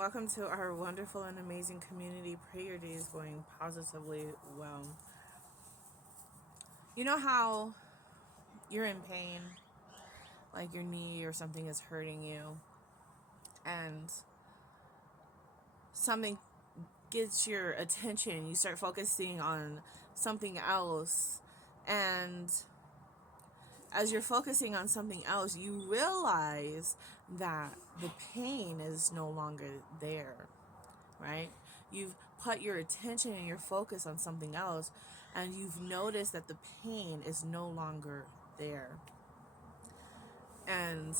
Welcome to our wonderful and amazing community. Pray your day is going positively well. You know how you're in pain, like your knee or something is hurting you, and something gets your attention. You start focusing on something else, and as you're focusing on something else, you realize that the pain is no longer there, right? You've put your attention and your focus on something else, and you've noticed that the pain is no longer there. And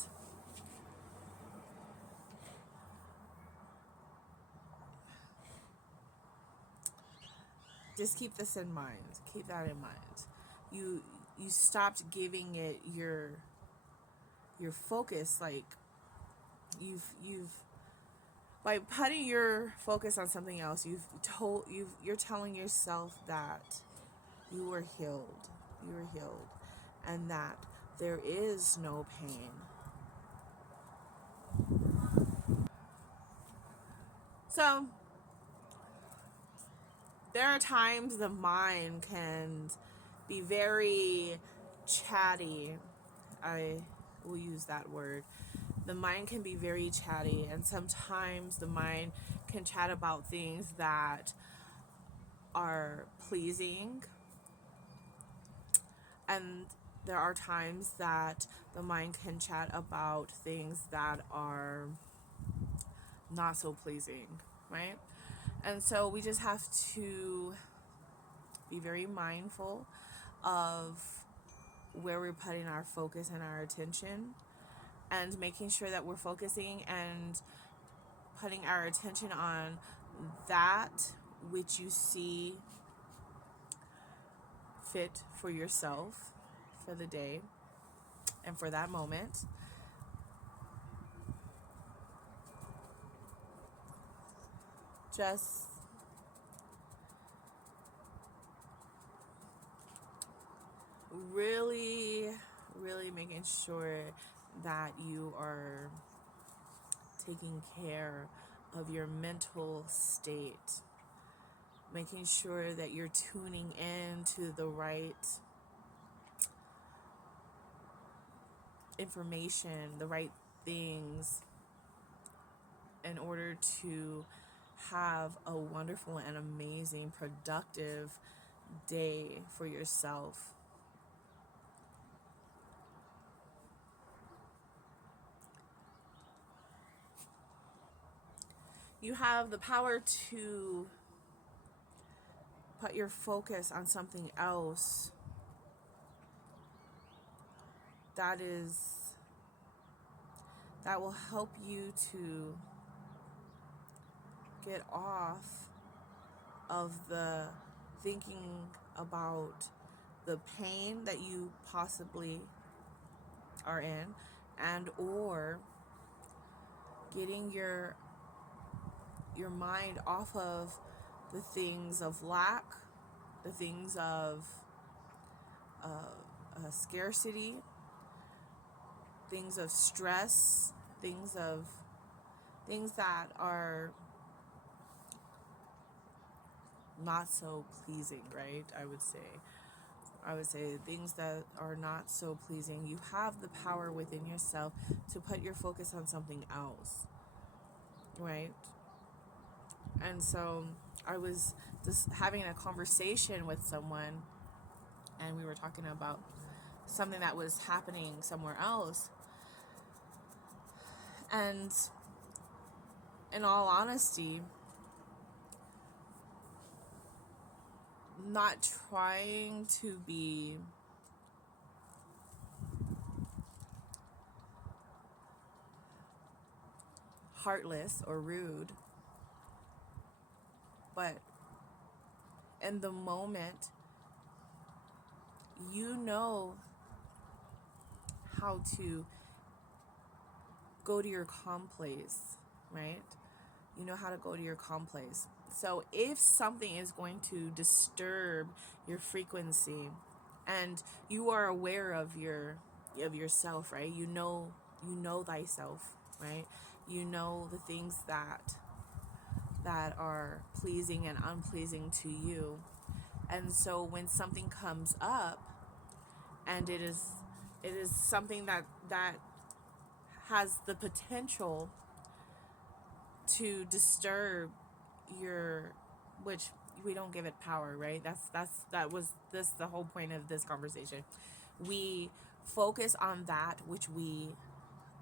just keep this in mind. Keep that in mind. You you stopped giving it your focus, like you've by putting your focus on something else, you're telling yourself that you were healed. You were healed, and that there is no pain. So there are times the mind can be very chatty. I will use that word. The mind can be very chatty, and sometimes the mind can chat about things that are pleasing, and there are times that the mind can chat about things that are not so pleasing, right? And so we just have to be very mindful of where we're putting our focus and our attention, and making sure that we're focusing and putting our attention on that which you see fit for yourself for the day and for that moment. Just really, really making sure that you are taking care of your mental state, making sure that you're tuning in to the right information, the right things, in order to have a wonderful and amazing, productive day for yourself. You have the power to put your focus on something else that will help you to get off of the thinking about the pain that you possibly are in, and or getting your mind off of the things of lack, the things of scarcity, things of stress, things that are not so pleasing, right? I would say things that are not so pleasing. You have the power within yourself to put your focus on something else, right? And so I was just having a conversation with someone, and we were talking about something that was happening somewhere else. And in all honesty, not trying to be heartless or rude, but in the moment, you know how to go to your calm place, right? You know how to go to your calm place. So if something is going to disturb your frequency, and you are aware of yourself, right? You know thyself, right? You know the things that that are pleasing and unpleasing to you. And so when something comes up and it is something that has the potential to disturb your, which we don't give it power, right? That was the whole point of this conversation. We focus on that which we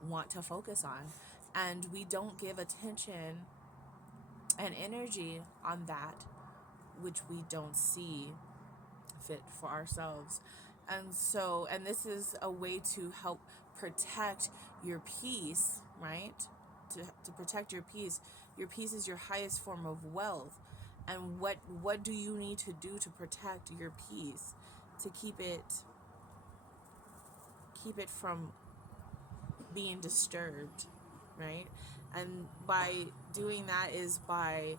want to focus on, and we don't give attention and energy on that which we don't see fit for ourselves. And this is a way to help protect your peace, right? To protect your peace. Your peace is your highest form of wealth. And what do you need to do to protect your peace, to keep it from being disturbed, right? And by doing that is by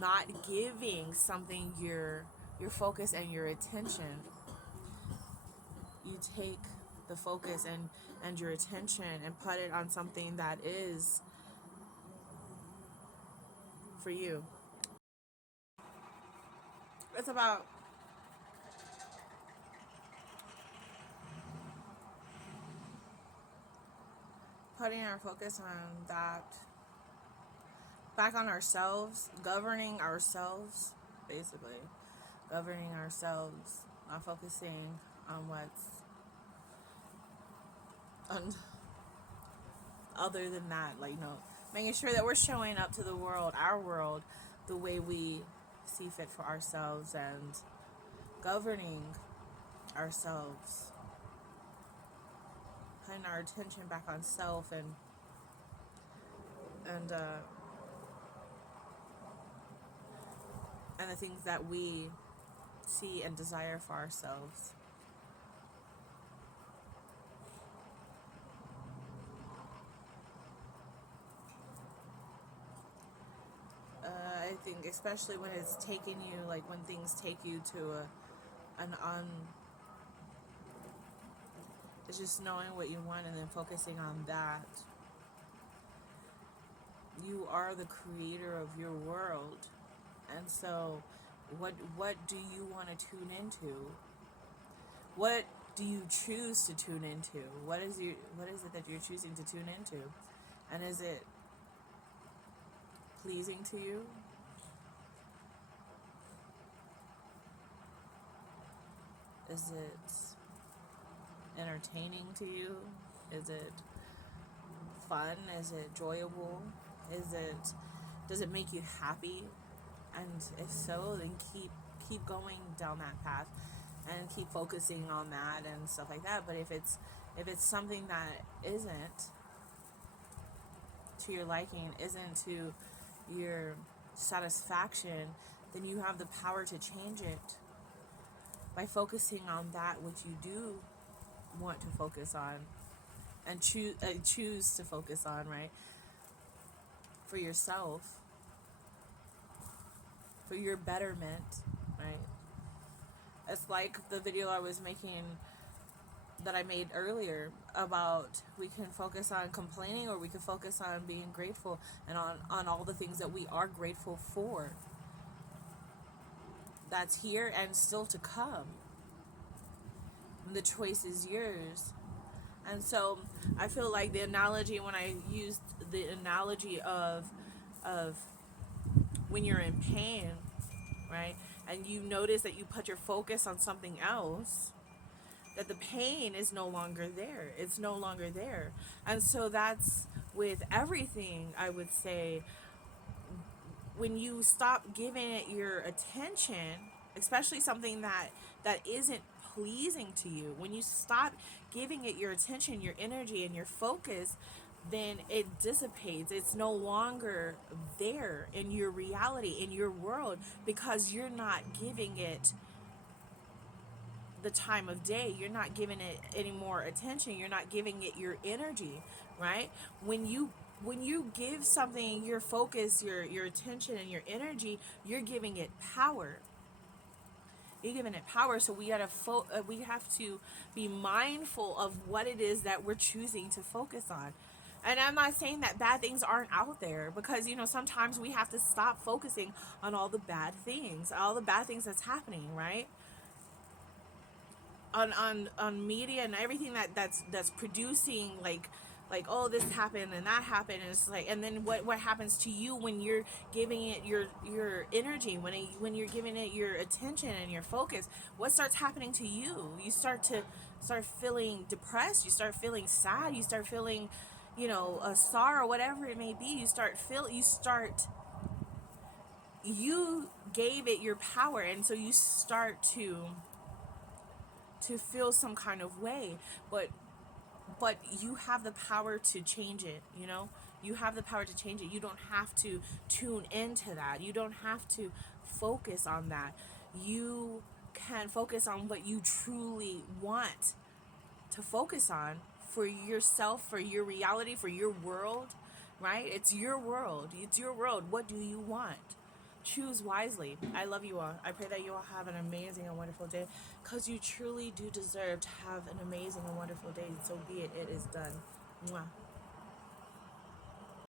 not giving something your focus and your attention. You take the focus and your attention and put it on something that is for you. It's about putting our focus on that, back on ourselves, governing ourselves, basically. Governing ourselves, not focusing on what's on other than that, like, making sure that we're showing up to the world, our world, the way we see fit for ourselves, and governing ourselves, putting our attention back on self, and uh, and the things that we see and desire for ourselves. I think especially when it's taking you, like when things take you to an it's just knowing what you want and then focusing on that. You are the creator of your world, and so what do you want to tune into? What do you choose to tune into? What is it that you're choosing to tune into? And is it pleasing to you? Is it entertaining to you? Is it fun? Is it enjoyable? Does it make you happy? And if so, then keep going down that path and keep focusing on that and stuff like that. But if it's something that isn't to your liking, isn't to your satisfaction, then you have the power to change it by focusing on that which you do want to focus on and choose to focus on, right? For yourself, for your betterment, right? It's like the video I was making, that I made earlier, about we can focus on complaining or we can focus on being grateful and on all the things that we are grateful for, that's here and still to come. And the choice is yours. And so I feel like the analogy, when I used the analogy of when you're in pain, right? And you notice that you put your focus on something else, that the pain is no longer there. It's no longer there. And so that's with everything, I would say. When you stop giving it your attention, especially something that isn't pleasing to you, when you stop giving it your attention, your energy, and your focus, then it dissipates. It's no longer there in your reality, in your world, because you're not giving it the time of day. You're not giving it any more attention. You're not giving it your energy, right? When you give something your focus, your attention, and your energy, you're giving it power. You're giving it power. So we have to be mindful of what it is that we're choosing to focus on. And I'm not saying that bad things aren't out there, because sometimes we have to stop focusing on all the bad things, that's happening, right? On media and everything that's producing, like, oh, this happened and that happened, and it's like, and then what happens to you when you're giving it your energy, when you're giving it your attention and your focus? What starts happening to you? You start feeling depressed, you start feeling sad, you start feeling, a sorrow, whatever it may be. You gave it your power, and so you start to feel some kind of way. But you have the power to change it. You have the power to change it. You don't have to tune into that. You don't have to focus on that. You can focus on what you truly want to focus on, for yourself, for your reality, for your world, right? It's your world. It's your world. What do you want? Choose wisely. I love you all. I pray that you all have an amazing and wonderful day, because you truly do deserve to have an amazing and wonderful day. So be it. It is done. Mwah.